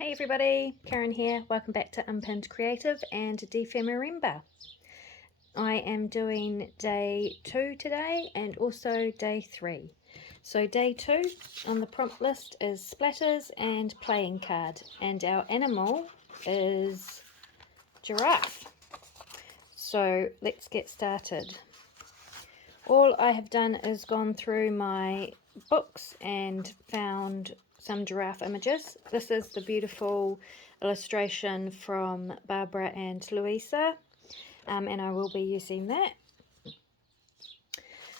Hey everybody, Karen here. Welcome back to Unpinned Creative and Dephemerember. I am doing day 2 today and also day 3. So day 2 on the prompt list is splatters and playing card, and our animal is giraffe. So let's get started. All I have done is gone through my books and found some giraffe images. This is the beautiful illustration from Barbara and Louisa, and I will be using that.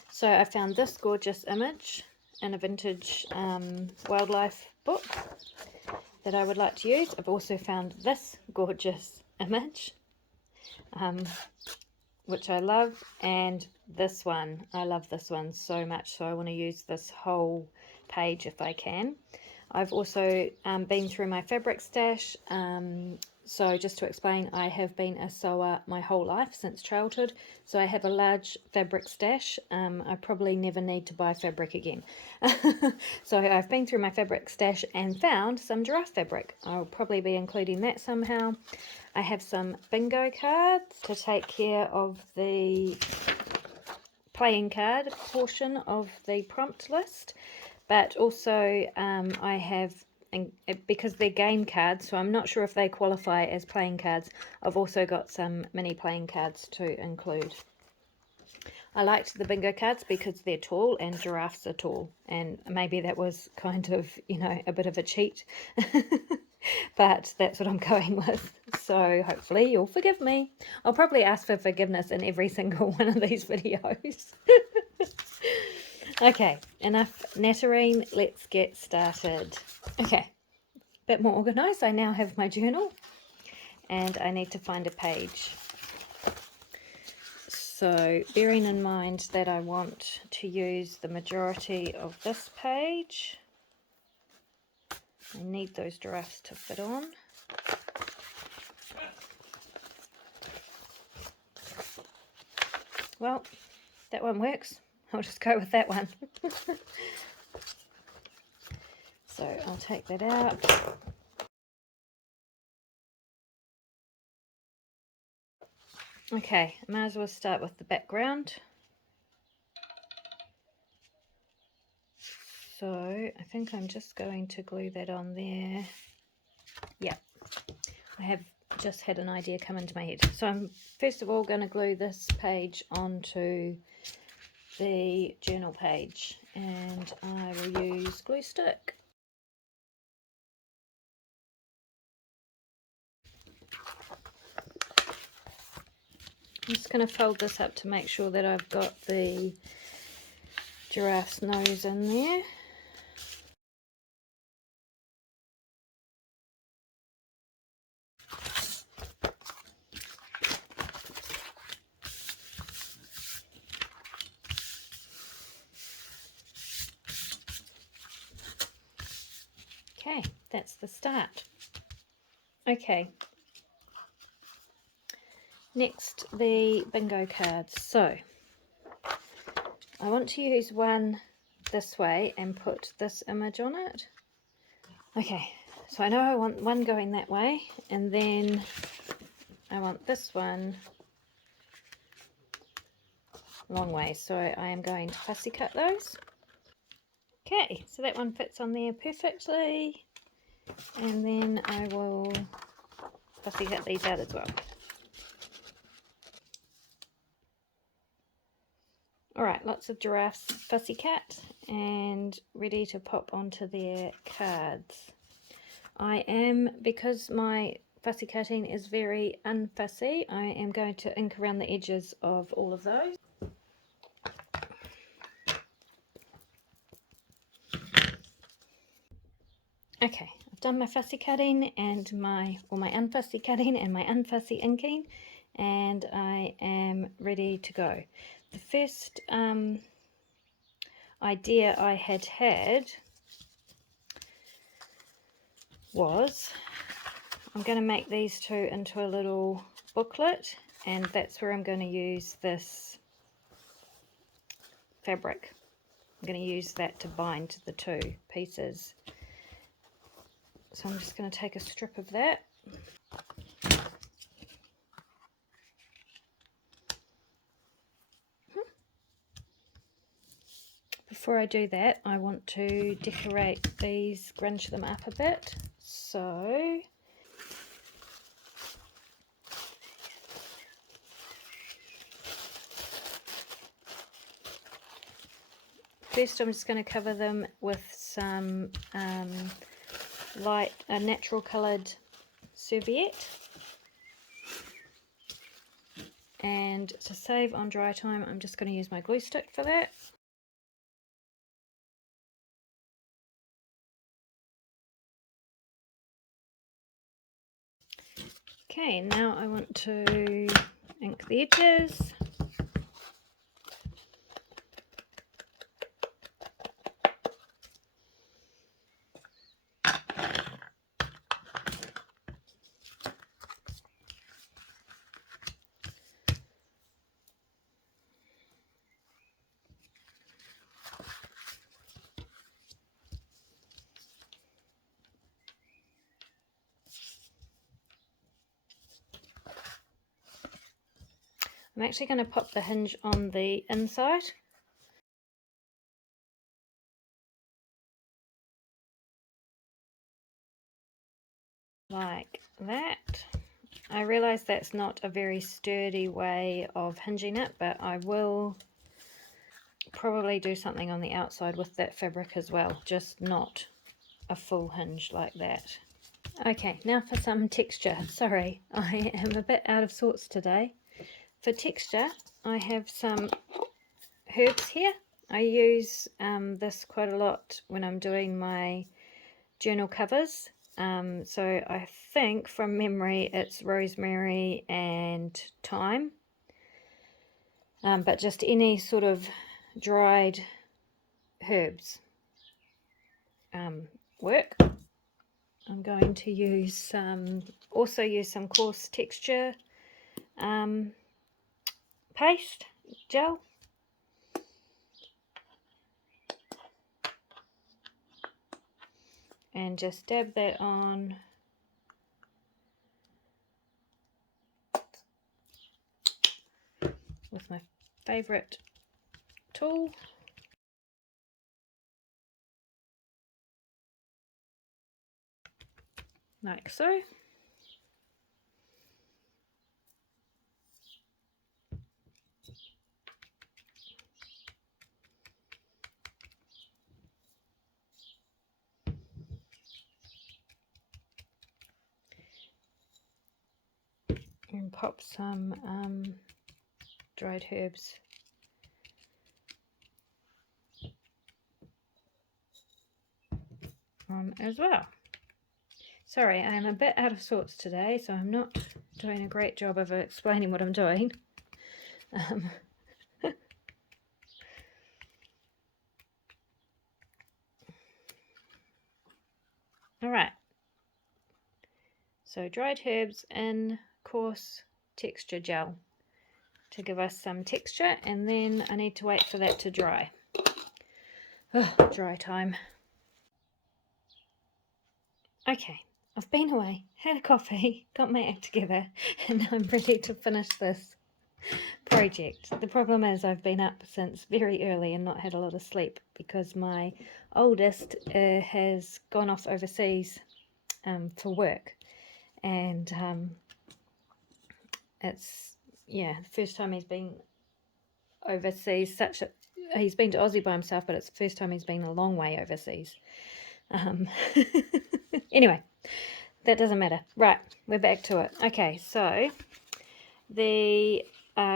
So I found this gorgeous image in a vintage wildlife book that I would like to use. I've also found this gorgeous image, which I love, and this one. I love this one so much, so I want to use this whole page if I can. I've also been through my fabric stash. So just to explain, I have been a sewer my whole life since childhood, so I have a large fabric stash. I probably never need to buy fabric again. So I've been through my fabric stash and found some giraffe fabric. I'll probably be including that somehow. I have some bingo cards to take care of the playing card portion of the prompt list, but also I have, because they're game cards, so I'm not sure if they qualify as playing cards, I've also got some mini playing cards to include. I liked the bingo cards because they're tall and giraffes are tall, and maybe that was kind of, a bit of a cheat. But that's what I'm going with, so hopefully you'll forgive me. I'll probably ask for forgiveness in every single one of these videos. Okay, enough nattering, let's get started. Okay, a bit more organised. I now have my journal and I need to find a page. So bearing in mind that I want to use the majority of this page, I need those giraffes to fit on. Well, that one works. I'll just go with that one. So I'll take that out. Okay, I might as well start with the background. So I think I'm just going to glue that on there. Yeah, I have just had an idea come into my head. So I'm first of all going to glue this page onto the journal page, and I will use glue stick. I'm just going to fold this up to make sure that I've got the giraffe's nose in there. Okay, that's the start. Okay, next the bingo cards. So I want to use one this way and put this image on it. Okay, so I know I want one going that way, and then I want this one long way, so I am going to fussy cut those. Okay, so that one fits on there perfectly, and then I will fussy cut these out as well. Alright, lots of giraffes fussy cut and ready to pop onto their cards. I am, because my fussy cutting is very unfussy, I am going to ink around the edges of all of those. Okay, I've done my fussy cutting and my unfussy cutting and my unfussy inking, and I am ready to go. The first idea I had was I'm going to make these two into a little booklet, and that's where I'm going to use this fabric. I'm going to use that to bind the two pieces. So I'm just going to take a strip of that. Before I do that, I want to decorate these, grunge them up a bit. So first I'm just going to cover them with some light, natural coloured serviette. And to save on dry time, I'm just going to use my glue stick for that. Okay, now I want to ink the edges. I'm actually going to pop the hinge on the inside. Like that. I realise that's not a very sturdy way of hinging it, but I will probably do something on the outside with that fabric as well, just not a full hinge like that. Okay, now for some texture. Sorry, I am a bit out of sorts today. For texture, I have some herbs here. I use this quite a lot when I'm doing my journal covers. So I think from memory it's rosemary and thyme, but just any sort of dried herbs work. I'm going to use some, also use some coarse texture paste gel. And just dab that on with my favourite tool. Like so. And pop some dried herbs on as well. Sorry, I am a bit out of sorts today, so I'm not doing a great job of explaining what I'm doing. Alright, so dried herbs in coarse texture gel to give us some texture, and then I need to wait for that to dry. Oh, dry time. Okay, I've been away, had a coffee, got my act together, and now I'm ready to finish this project. The problem is I've been up since very early and not had a lot of sleep because my oldest has gone off overseas for work, and it's, yeah, the first time he's been overseas. He's been to Aussie by himself, but it's the first time he's been a long way overseas. Anyway, that doesn't matter. Right, we're back to it. Okay, so the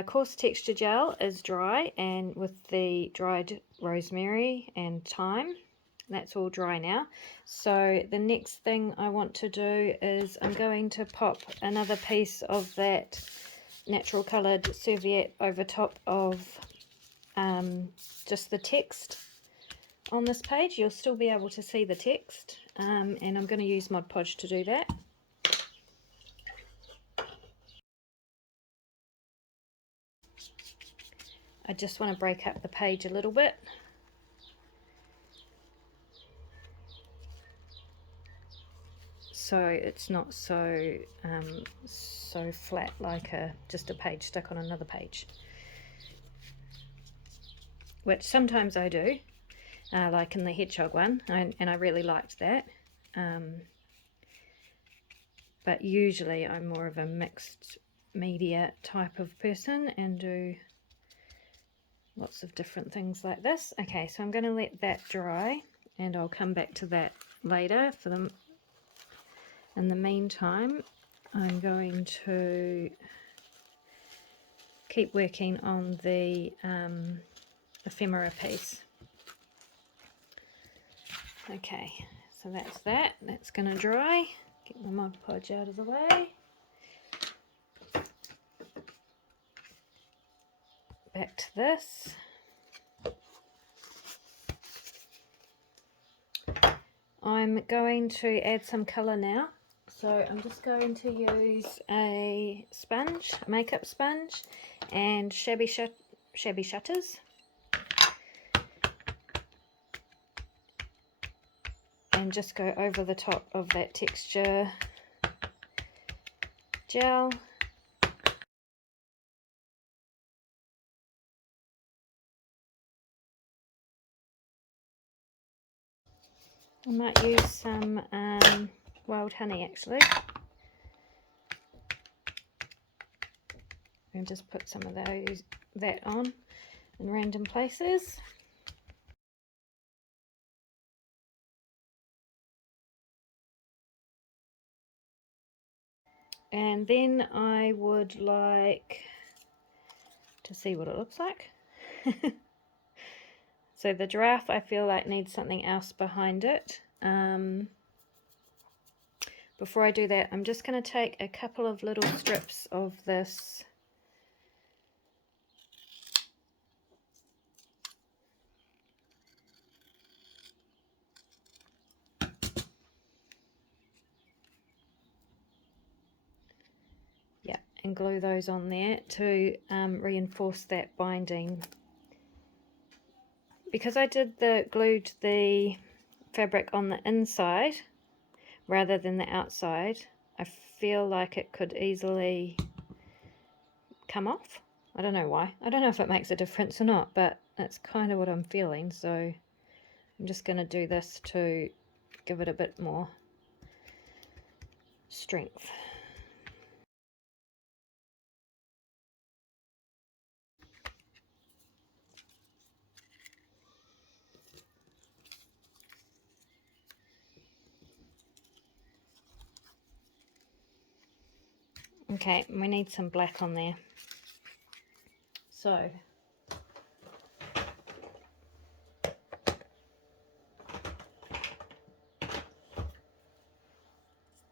coarse texture gel is dry, and with the dried rosemary and thyme, that's all dry now. So the next thing I want to do is I'm going to pop another piece of that natural coloured serviette over top of just the text on this page. You'll still be able to see the text, and I'm going to use Mod Podge to do that. I just want to break up the page a little bit. so it's not so so flat like just a page stuck on another page, which sometimes I do, like in the hedgehog one, and I really liked that. But usually I'm more of a mixed media type of person and do lots of different things like this. Okay, so I'm going to let that dry and I'll come back to that later. For them, in the meantime, I'm going to keep working on the ephemera piece. Okay, so that's going to dry. Get my Mod Podge out of the way. Back to this. I'm going to add some colour now. So I'm just going to use a sponge, a makeup sponge, and shabby shutters. And just go over the top of that texture gel. I might use some wild honey actually. And just put some of that on in random places. And then I would like to see what it looks like. So the giraffe, I feel like, needs something else behind it. Before I do that, I'm just going to take a couple of little strips of this and glue those on there to reinforce that binding. Because I glued the fabric on the inside rather than the outside, I feel like it could easily come off. I don't know why. I don't know if it makes a difference or not, but that's kind of what I'm feeling. So I'm just going to do this to give it a bit more strength. Okay, we need some black on there. So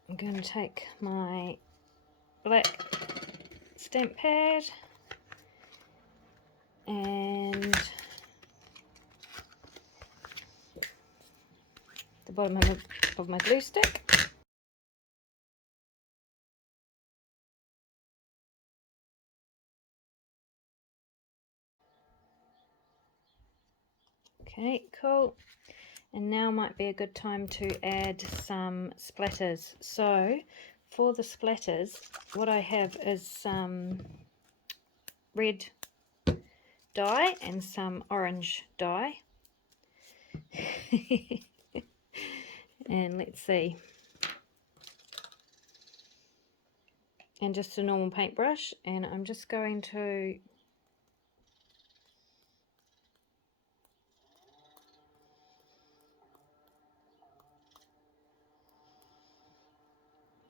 I'm going to take my black stamp pad and the bottom of my glue stick. Okay, cool. And now might be a good time to add some splatters. So for the splatters, what I have is some red dye and some orange dye. And let's see. And just a normal paintbrush, and I'm just going to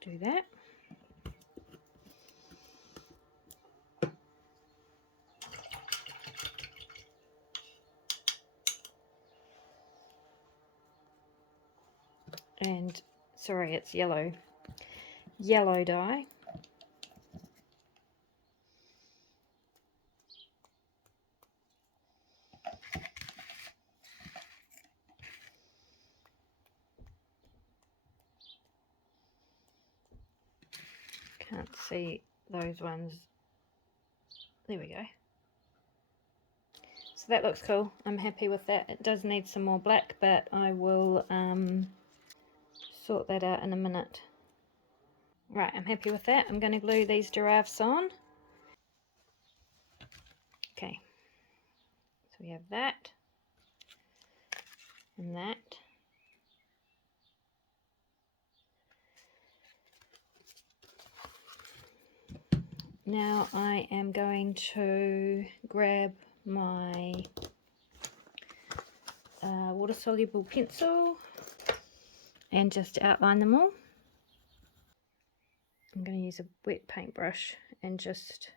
do that. And sorry, it's yellow dye. Can't see those ones. There we go. So that looks cool. I'm happy with that. It does need some more black, but I will sort that out in a minute. Right, I'm happy with that. I'm going to glue these giraffes on. Okay, so we have that and that. Now I am going to grab my water-soluble pencil and just outline them all. I'm going to use a wet paintbrush and just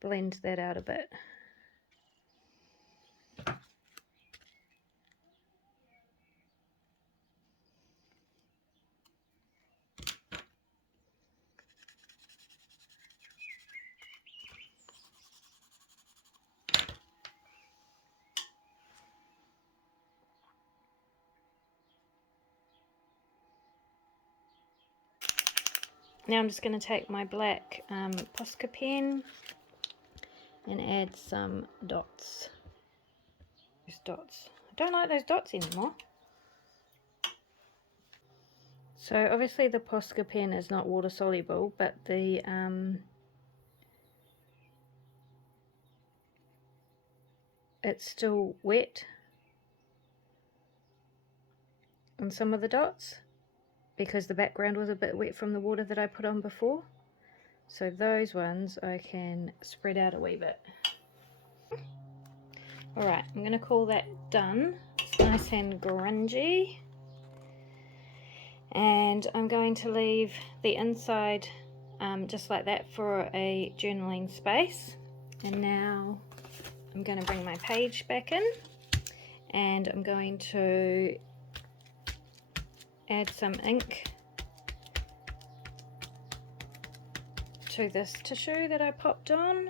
blend that out a bit. Now I'm just going to take my black Posca pen and add some dots. Those dots. I don't like those dots anymore. So obviously the Posca pen is not water soluble, but the it's still wet on some of the dots because the background was a bit wet from the water that I put on before. So those ones I can spread out a wee bit. Alright, I'm going to call that done. It's nice and grungy. And I'm going to leave the inside just like that for a journaling space. And now I'm going to bring my page back in and I'm going to add some ink to this tissue that I popped on.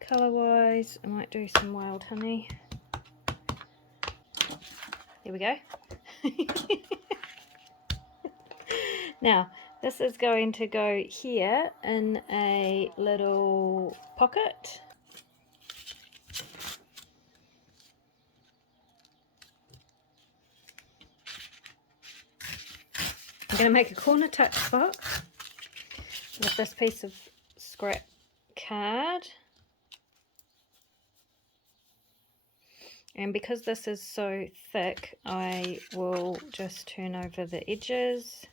Colour wise, I might do some wild honey. There we go. Now this is going to go here in a little pocket. I'm going to make a corner tuck spot with this piece of scrap card, and because this is so thick I will just turn over the edges.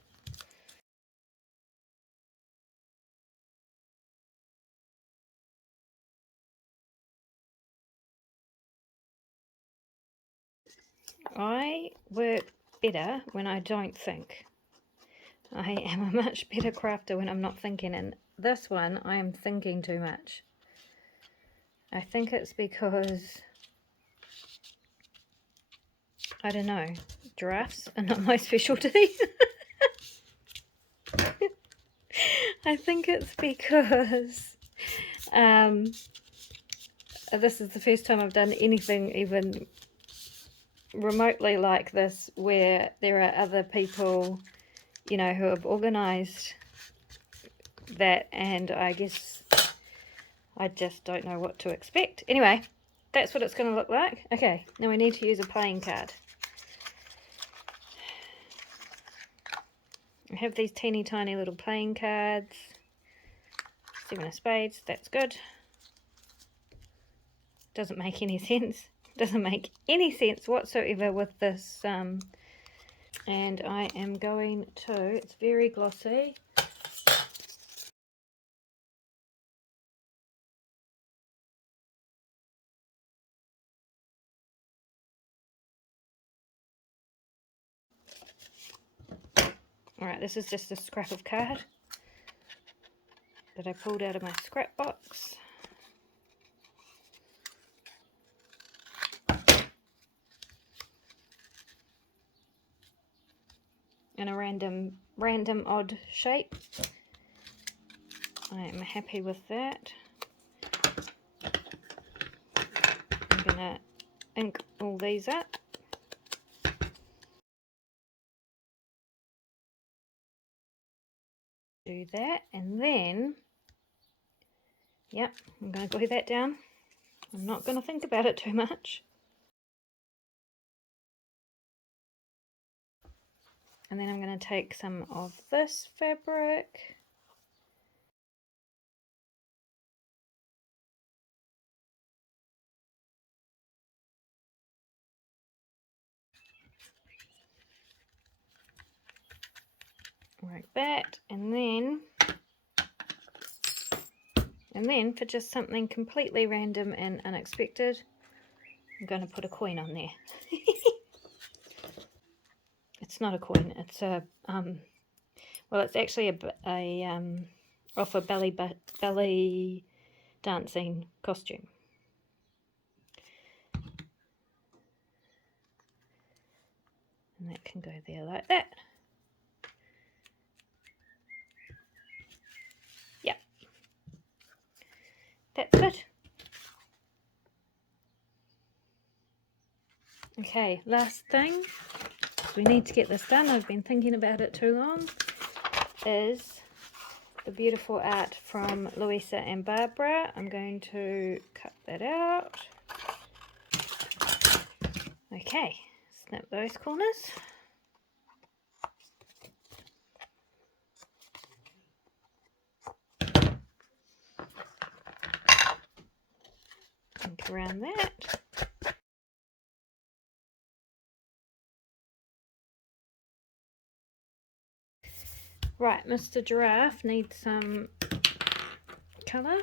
I work better when I don't think. I am a much better crafter when I'm not thinking, and this one I am thinking too much. I think it's because, I don't know, giraffes are not my specialty. I think it's because this is the first time I've done anything even remotely like this, where there are other people, you know, who have organised that, and I guess I just don't know what to expect. Anyway, that's what it's going to look like. Okay, now we need to use a playing card. I have these teeny tiny little playing cards. 7 of spades, that's good. Doesn't make any sense. Doesn't make any sense whatsoever with this. And I am going to, it's very glossy. Alright, this is just a scrap of card that I pulled out of my scrap box. In a random odd shape. I am happy with that. I'm gonna ink all these up. Do that, and then, yep, I'm going to glue that down. I'm not going to think about it too much. And then I'm going to take some of this fabric. Like that, and then for just something completely random and unexpected, I'm going to put a coin on there. It's not a coin, it's a well, it's actually a off a belly dancing costume. And that can go there like that. Yeah, that's good. Okay, last thing, we need to get this done, I've been thinking about it too long, is the beautiful art from Louisa and Barbara. I'm going to cut that out. Okay, snap those corners. Think around that. Right, Mr. Giraffe needs some colour.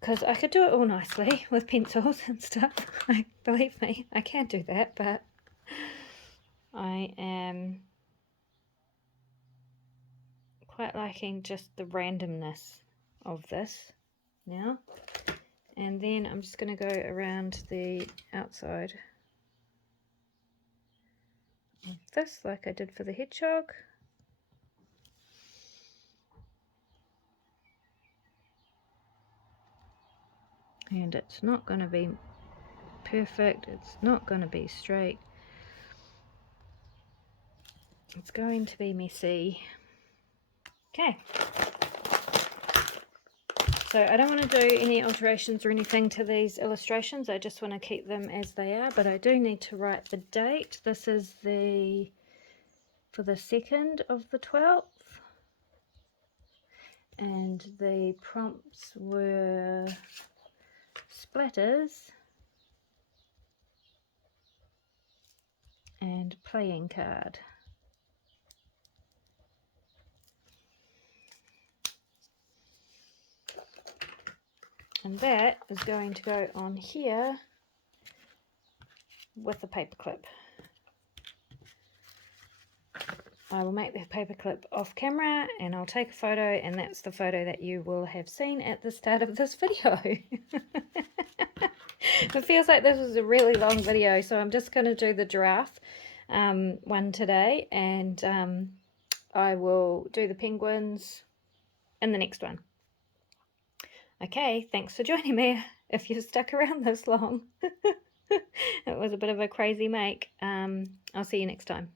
Because I could do it all nicely with pencils and stuff. Believe me, I can do that, but I am quite liking just the randomness of this now. And then I'm just going to go around the outside of this like I did for the hedgehog. And it's not going to be perfect, it's not going to be straight, it's going to be messy. Okay, so I don't want to do any alterations or anything to these illustrations, I just want to keep them as they are, but I do need to write the date. This is for the 2nd of the 12th, and the prompts were splatters and playing card. And that is going to go on here with the paper clip. I will make the paperclip off camera and I'll take a photo, and that's the photo that you will have seen at the start of this video. It feels like this was a really long video, so I'm just going to do the giraffe one today, and I will do the penguins in the next one. Okay, thanks for joining me if you've stuck around this long. It was a bit of a crazy make. I'll see you next time.